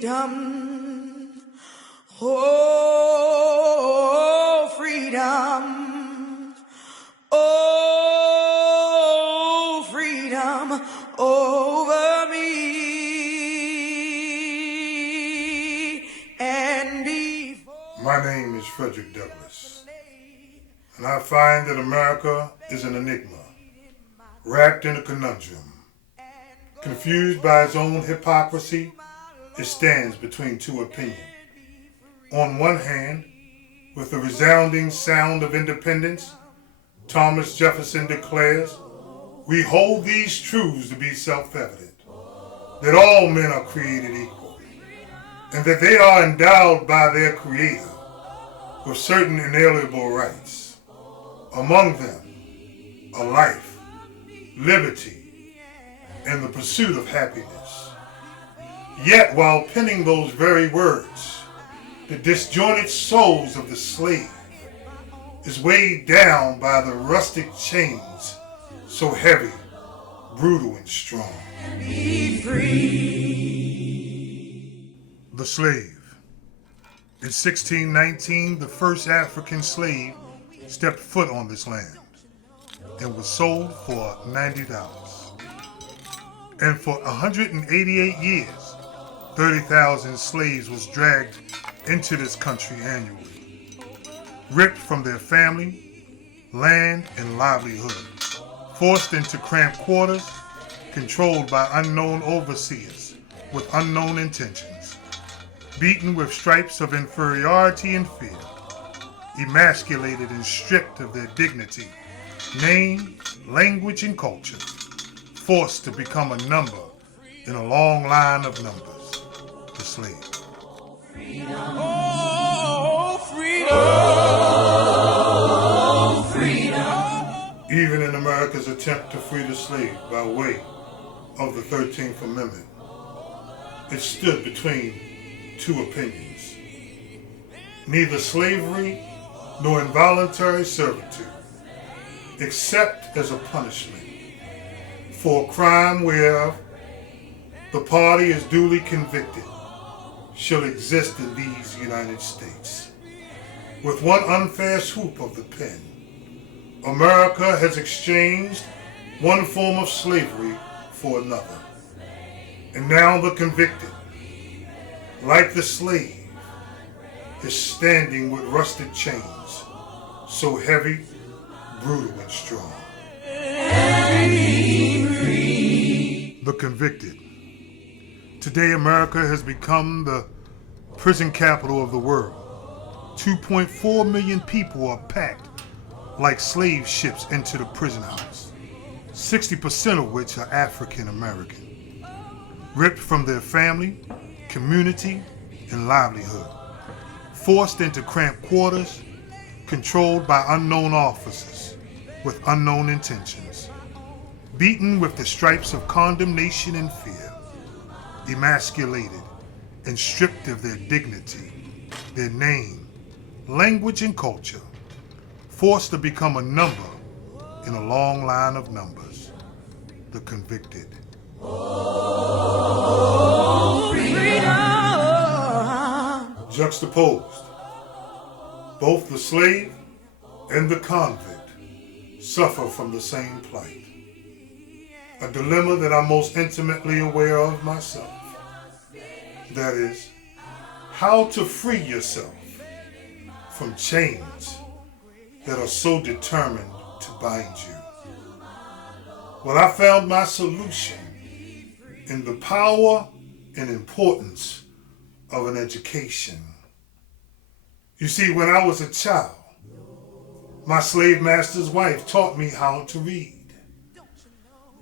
freedom. Oh, freedom. Oh, freedom over me and before. My name is Frederick Douglass, and I find that America is an enigma, wrapped in a conundrum. Confused by its own hypocrisy, it stands between two opinions. On one hand, with the resounding sound of independence, Thomas Jefferson declares, "We hold these truths to be self-evident, that all men are created equal, and that they are endowed by their Creator with certain inalienable rights, among them a life, liberty, and the pursuit of happiness." Yet while penning those very words, the disjointed souls of the slave is weighed down by the rustic chains, so heavy, brutal, and strong. Be free. The slave. In 1619, the first African slave stepped foot on this land and was sold for $90. And for 188 years, 30,000 slaves was dragged into this country annually, ripped from their family, land, and livelihood, forced into cramped quarters, controlled by unknown overseers with unknown intentions, beaten with stripes of inferiority and fear, emasculated and stripped of their dignity, name, language, and culture, forced to become a number in a long line of numbers, the slave. Freedom. Oh, freedom. Freedom. Even in America's attempt to free the slave by way of the 13th Amendment, it stood between two opinions. Neither slavery nor involuntary servitude, except as a punishment for a crime whereof the party is duly convicted, shall exist in these United States. With one unfair swoop of the pen, America has exchanged one form of slavery for another. And now the convicted, like the slave, is standing with rusted chains, so heavy, brutal, and strong. The convicted. Today, America has become the prison capital of the world. 2.4 million people are packed like slave ships into the prison house, 60% of which are African American, ripped from their family, community, and livelihood, forced into cramped quarters, controlled by unknown officers with unknown intentions, beaten with the stripes of condemnation and fear, emasculated and stripped of their dignity, their name, language, and culture, forced to become a number in a long line of numbers, the convicted. Oh, freedom. Juxtaposed, both the slave and the convict suffer from the same plight. A dilemma that I'm most intimately aware of myself. That is, how to free yourself from chains that are so determined to bind you. Well, I found my solution in the power and importance of an education. You see, when I was a child, my slave master's wife taught me how to read.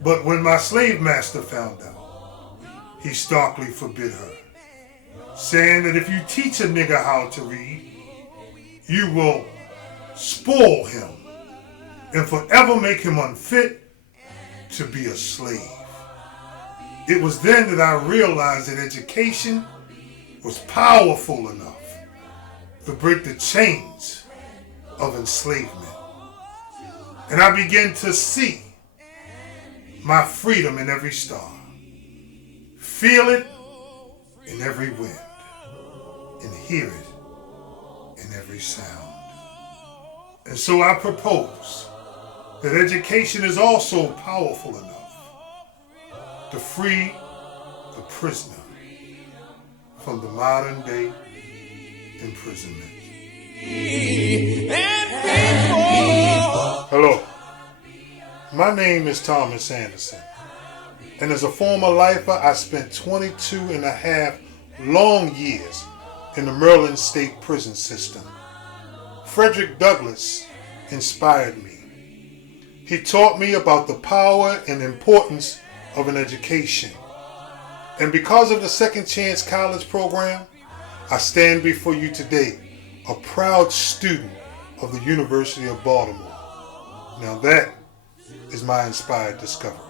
But when my slave master found out, he starkly forbid her, saying that if you teach a nigger how to read, you will spoil him and forever make him unfit to be a slave. It was then that I realized that education was powerful enough to break the chains of enslavement. And I began to see my freedom in every star, feel it in every wind and hear it in every sound. And so I propose that education is also powerful enough to free the prisoner from the modern day imprisonment. Hello, my name is Thomas Anderson, and as a former lifer, I spent 22 and a half long years in the Maryland State Prison System. Frederick Douglass inspired me. He taught me about the power and importance of an education. And because of the Second Chance College program, I stand before you today, a proud student of the University of Baltimore. Now that is my inspired discovery.